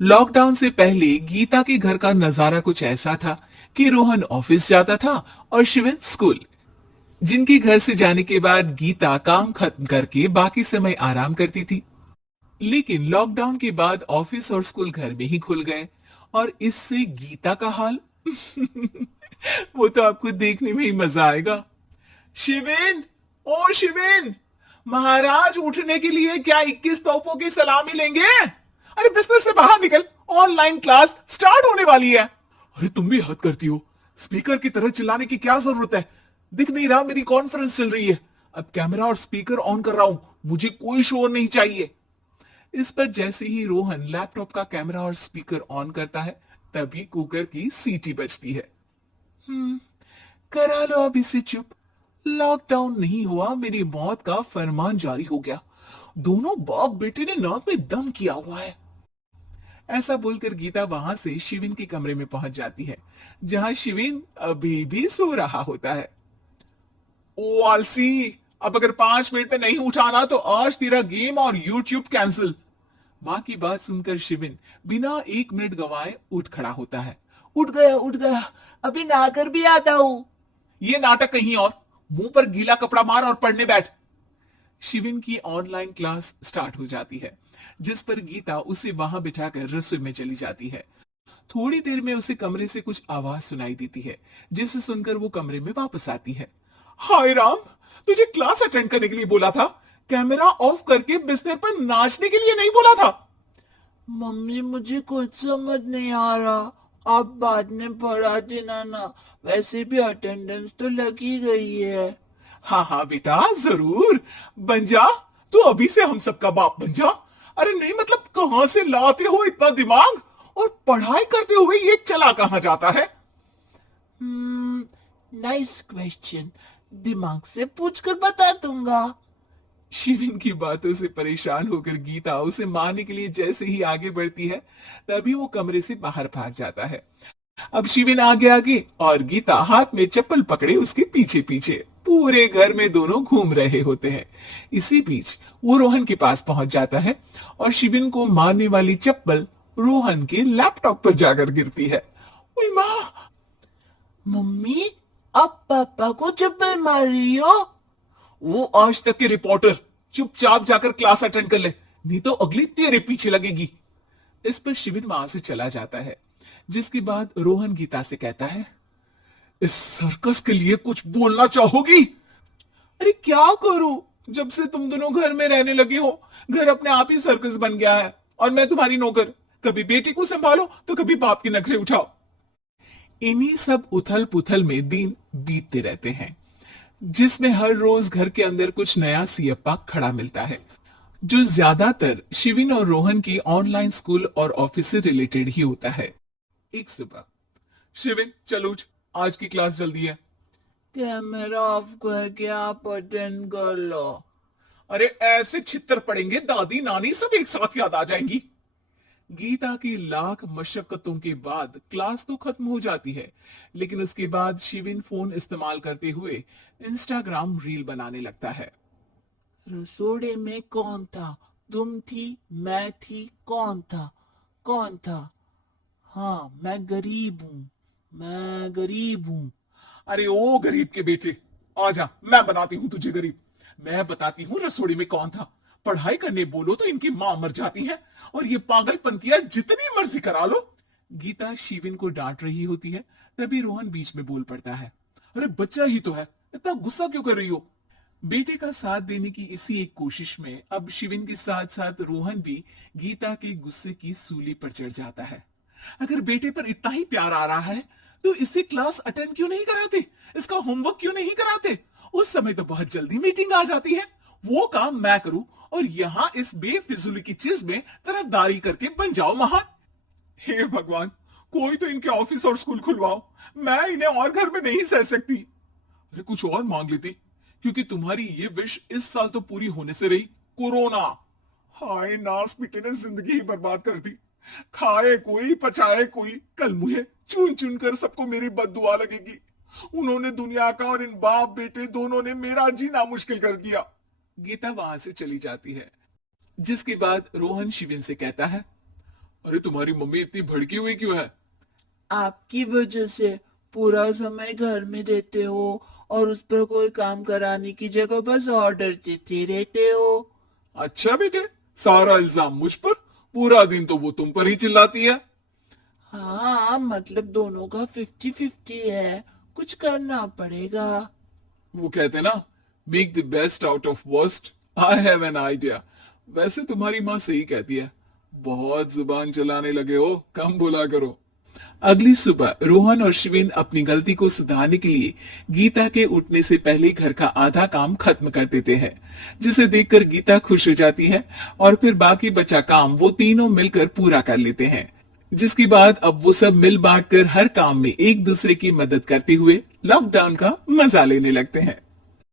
Lockdown से पहले गीता के घर का नजारा कुछ ऐसा था कि रोहन ऑफिस जाता था और शिवन स्कूल। जिनके घर से जाने के बाद गीता काम खत्म करके बाकी समय आराम करती थी। लेकिन लॉकडाउन के बाद ऑफिस और स्कूल घर में ही खुल गए और इससे गीता का हाल वो तो आपको देखने में ही मजा आएगा। शिवेन, ओ शिवेन, महाराज उठने के लिए क्या 21 तोपों की सलामी लेंगे? अरे बिस्तर से बाहर निकल, ऑनलाइन क्लास स्टार्ट होने वाली है। अरे तुम भी हद करती हो, स्पीकर की तरह चिल्लाने की क्या जरूरत है? दिख नहीं रहा मेरी कॉन्फ्रेंस चल रही है। अब कैमरा और स्पीकर ऑन कर रहा हूं, मुझे कोई शोर नहीं चाहिए। इस पर जैसे ही रोहन लैपटॉप का कैमरा और स्पीकर ऑन करता है तभी कुकर की सीटी बजती है। करा लो अब इसे चुप। लॉकडाउन नहीं हुआ, मेरी मौत का फरमान जारी हो गया। दोनों बाप बेटे ने नाक में दम किया हुआ है। ऐसा बोलकर गीता वहां से शिविन के कमरे में पहुंच जाती है, जहां शिविन अभी भी सो रहा होता है। ओ आलसी, अब अगर 5 मिनट में नहीं उठाना तो आज तेरा गेम और यूट्यूब कैंसिल। माँ की बात सुनकर शिविन बिना 1 मिनट गवाए उठ खड़ा होता है। उठ गया, अभी नहाकर भी आता हूं। ये नाटक कहीं और, मुंह पर गीला कपड़ा मार और पढ़ने बैठ। शिविन की ऑनलाइन क्लास स्टार्ट हो जाती है, जिस पर गीता उसे वहां बिठाकर रसोई में चली जाती है। थोड़ी देर में उसे कमरे से कुछ आवाज सुनाई देती है, जिसे सुनकर वो कमरे में वापस आती है। हाय राम, तुझे क्लास अटेंड करने के लिए बोला था, कैमरा ऑफ करके बिस्तर पर नाचने के लिए नहीं बोला था। मम्मी मुझे कुछ समझ नहीं आ रहा, आप बाद में पढ़ा देना ना। वैसे भी अटेंडेंस तो लगी गई है। हाँ हाँ बेटा, जरूर बन जा। तू अभी से हम सबका बाप बन जा। अरे नहीं मतलब कहां से लाते हो इतना दिमाग, और पढ़ाई करते हुए ये चला कहां जाता है? नाइस क्वेश्चन, दिमाग से पूछकर बता दूंगा। शिविन की बातों से परेशान होकर गीता उसे मारने के लिए जैसे ही आगे बढ़ती है तभी वो कमरे से बाहर भाग जाता है। अब शिविन आगे आगे और गीता हाथ में चप्पल पकड़े उसके पीछे पीछे पूरे घर में दोनों घूम रहे होते हैं। इसी बीच वो रोहन के पास पहुंच जाता है और शिविन को मारने वाली चप्पल रोहन के लैपटॉप पर जाकर गिरती है। ओए माँ! मम्मी, आप पापा को चप्पल मार रही हो? वो आज तक के रिपोर्टर, चुपचाप जाकर क्लास अटेंड कर ले, नहीं तो अगली तेरे पीछे लगेगी। इस पर शिविन वहां से चला जाता है, जिसके बाद रोहन गीता से कहता है, इस सर्कस के लिए कुछ बोलना चाहोगी? अरे क्या करूं, जब से तुम दोनों घर में रहने लगे हो घर अपने आप ही सर्कस बन गया है और मैं तुम्हारी नौकर। कभी बेटी को संभालो तो कभी बाप के नखरे उठाओ। इन्हीं सब उथल पुथल में दिन बीतते रहते हैं, जिसमें हर रोज घर के अंदर कुछ नया सियप्पा खड़ा मिलता है, जो ज्यादातर शिविन और रोहन की ऑनलाइन स्कूल और ऑफिस से रिलेटेड ही होता है। एक सुबह, शिविन चल उठ, आज की क्लास जल्दी है। कैमरा ऑफ करके आप अटेंड कर लो। अरे ऐसे छित्तर पड़ेंगे दादी नानी सब एक साथ याद आ जाएंगी। गीता की लाख मशक्कतों के बाद क्लास तो खत्म हो जाती है, लेकिन उसके बाद शिविन फोन इस्तेमाल करते हुए इंस्टाग्राम रील बनाने लगता है। रसोड़े में कौन था? तुम थी, मैं थी, कौन था? कौन था? हाँ, मैं गरीब हूँ, मैं गरीब हूँ। अरे ओ गरीब के बेटे, आजा, मैं बनाती हूँ तुझे गरीब। मैं बताती हूँ रसोड़ी में कौन था। पढ़ाई करने बोलो तो इनकी मां मर जाती है, और ये पागलपंतियां जितनी मर्जी करा लो। गीता शिविन को डांट रही होती है, तभी रोहन बीच में बोल पड़ता है, अरे बच्चा ही तो है, इतना गुस्सा क्यों कर रही हो? बेटे का साथ देने की इसी एक कोशिश में अब शिविन के साथ साथ रोहन भी गीता के गुस्से की सूली पर चढ़ जाता है। अगर बेटे पर इतना ही प्यार आ रहा है तो इसे क्लास अटेंड क्यों नहीं कराते, इसका होमवर्क क्यों नहीं कराते? उस समय तो बहुत जल्दी मीटिंग आ जाती है, वो काम मैं करूं और यहां इस बेफिजूली की चीज में तरफदारी करके बन जाओ महान। हे भगवान, कोई तो इनके ऑफिस और स्कूल खुलवाओ, मैं इन्हें और घर में नहीं सह सकती। अरे कुछ और मांग लेती, क्योंकि तुम्हारी ये विश इस साल तो पूरी होने से रही, कोरोना। हाय नास बेटे ने जिंदगी ही बर्बाद कर दी। खाए कोई पचाए कोई, कल मुझे चुन चुन कर सबको मेरी बद्दुआ लगेगी। उन्होंने दुनिया का और इन बाप बेटे दोनों ने मेरा जीना मुश्किल कर दिया। गीता वहां से चली जाती है, जिसके बाद रोहन शिविन से कहता है, अरे तुम्हारी मम्मी इतनी भड़की हुई क्यों है? आपकी वजह से पूरा समय घर में रहते हो और उस पर कोई काम कराने की जगह बस ऑर्डर देते रहते हो। अच्छा बेटे, सारा इल्जाम मुझ पर? पूरा दिन तो वो तुम पर ही चिल्लाती है। हाँ, मतलब दोनों का 50-50 है, कुछ करना पड़ेगा। वो कहते ना, make the best out of worst. I have an idea. वैसे तुम्हारी माँ सही कहती है, बहुत जुबान चलाने लगे हो, कम बोला करो। अगली सुबह रोहन और शिवेन अपनी गलती को सुधारने के लिए गीता के उठने से पहले घर का आधा काम खत्म कर देते हैं, जिसे देखकर गीता खुश हो जाती है और फिर बाकी बचा काम वो तीनों मिलकर पूरा कर लेते हैं। जिसके बाद अब वो सब मिल बांट कर हर काम में एक दूसरे की मदद करते हुए लॉकडाउन का मजा लेने लगते हैं।